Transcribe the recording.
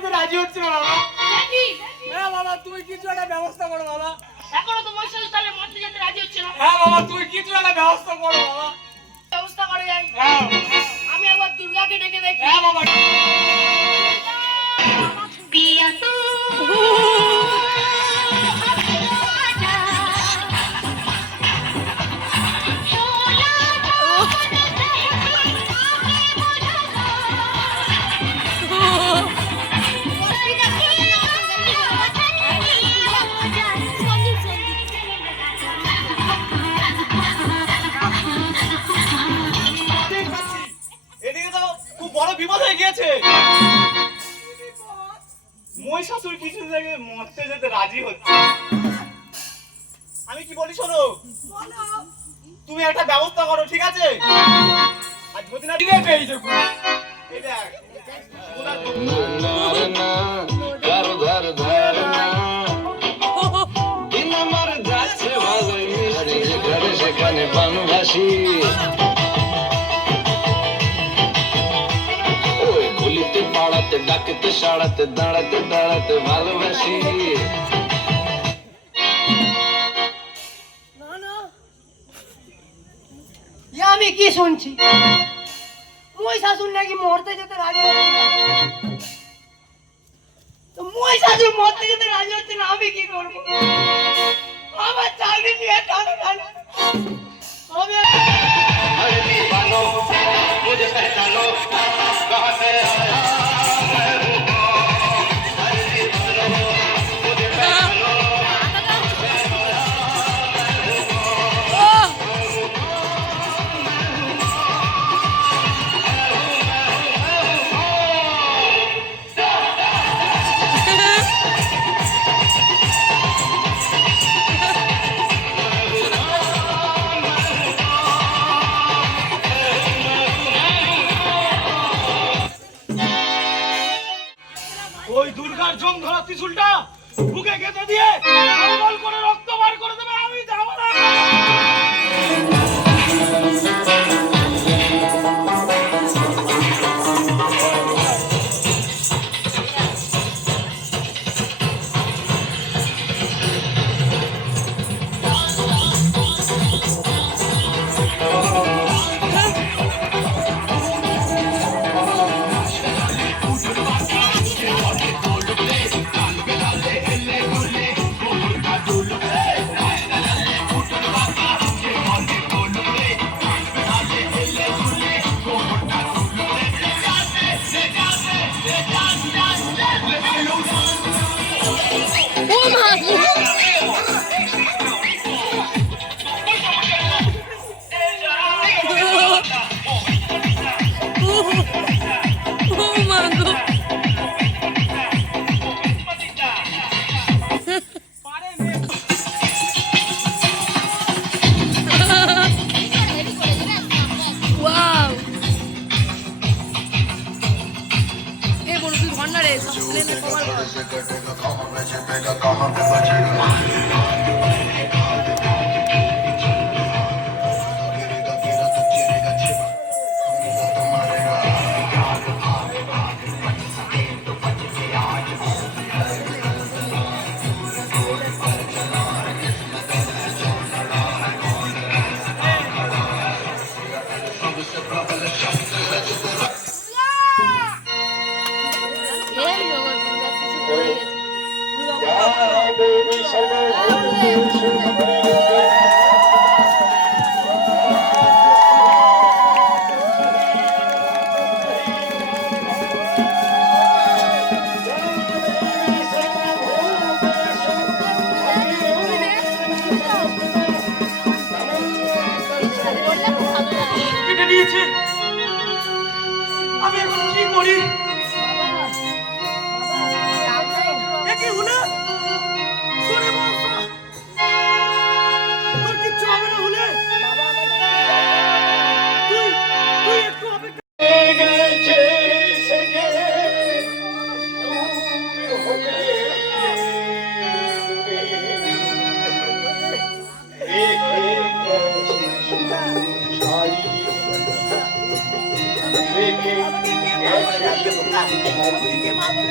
যেতে রাজি হচ্ছে না বাবা। দেখি হ্যাঁ বাবা, তুমি কিছু একটা ব্যবস্থা করো বাবা। এখনো তো মহিষাসুর তাহলে মরতে যেতে রাজি হচ্ছে না। হ্যাঁ বাবা, তুমি কিছু একটা ব্যবস্থা করো বাবা। ব্যবস্থা করে যাই। হ্যাঁ আমি একবার দুর্গাকে ডেকে দেখি। হ্যাঁ বাবা। পিয়া তো এদিকে তো খুব বড় বিপদ হয়ে গিয়েছে। মহিষাসুর কিছু থেকে মরতে যেতে রাজি হচ্ছে। আমি কি বলি শোনো, তুমি একটা ব্যবস্থা করো, ঠিক আছে? আর যদি না ঠিক আছে, এই দেখো, এই দেখ সেখানে বানবাসী ওই গুলিতে পাড়াতে ডাকতে সাড়াতে দাঁড়াতে দাঁড়াতে ভালোবাসি। আমি কি শুনছি মহিষাসুর নাকি মরতে যেতে রাজি হচ্ছে না। তো মহিষাসুর মরতে যেতে রাজি হচ্ছে না, আমি কি করবো? আমার চাকরি নিয়ে টানো টানো। আমি ওই দুর্গার জং ধরা ত্রিশূলটা বুকে গেঁথে দিয়ে গোল করে রক্ত বার করে দেবে, আমি যাবো না। আমি এখন কি করি? একই হলো তোরে বলছো তোর কিচ্ছু হবে না হলে তুই তুই একটু অপেক্ষা গেছে সেগে দূর হবে রেখে গেছে ছাই আমাকে কে মারবে? আমাকে কে মারবে?